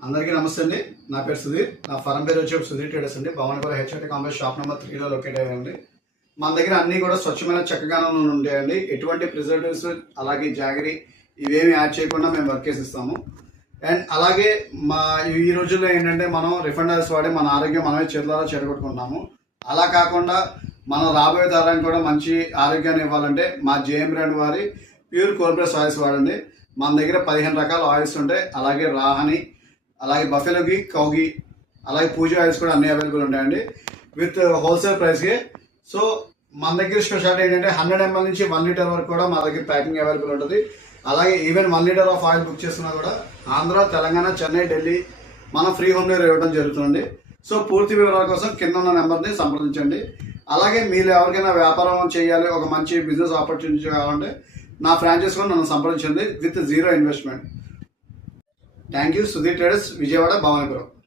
అందరికీ నమస్తే అండి. నా పేరు సుధీర్. నా ఫరం పేరు వచ్చి సుధీర్ ట్రేడర్స్ అండి. భవనపురం HIT complex shop number 3లో locate అయ్యండి. మన దగ్గర అన్నీ కూడా స్వచ్ఛమైన చక్కగానే ఉంటాయండి. ఎటువంటి ప్రిజర్వేటివ్స్ అలాగే జాగరీ ఇవేమి యాడ్ చేయకుండా మేము వర్క్ చేసి ఇస్తాము. అండ్ అలాగే ఈ రోజుల్లో ఏంటంటే మనం రిఫండ్ ఆయిల్స్ వాడి మన ఆరోగ్యం మనమే చేతులారా చెడగొట్టుకుంటాము. అలా కాకుండా మన రాబోయే తరానికి కూడా మంచి ఆరోగ్యాన్ని ఇవ్వాలంటే మా జేఎం బ్రాండ్ వారి ప్యూర్ కోల్ప్రెస్ ఆయిల్స్ వాడండి. మన దగ్గర 15 రకాల ఆయిల్స్ ఉంటాయి. అలాగే రాహని, అలాగే బఫెలోకి, కౌగి, అలాగే పూజ ఆయిల్స్ కూడా అన్ని అవైలబుల్ ఉంటాయండి విత్ హోల్సేల్ ప్రైస్కి. సో మన దగ్గర స్పెషాలిటీ ఏంటంటే 100 ml నుంచి 1 లీటర్ వరకు కూడా మా దగ్గర ప్యాకింగ్ అవైలబుల్ ఉంటుంది. అలాగే even 1 litre of oil book చేస్తున్నా కూడా ఆంధ్ర, తెలంగాణ, చెన్నై, ఢిల్లీ మనం ఫ్రీ హోమ్ డెలివరీ ఇవ్వడం జరుగుతుంది. సో పూర్తి వివరాల కోసం కింద ఉన్న నెంబర్ని సంప్రదించండి. అలాగే మీరు ఎవరికైనా వ్యాపారం చేయాలి, ఒక మంచి బిజినెస్ ఆపర్చునిటీ కావాలంటే నా ఫ్రాంచైజ్ కూడా నన్ను సంప్రదించండి with 0 investment. Thank you. Sudheer traders, Vijayawada, Bhavanipuram.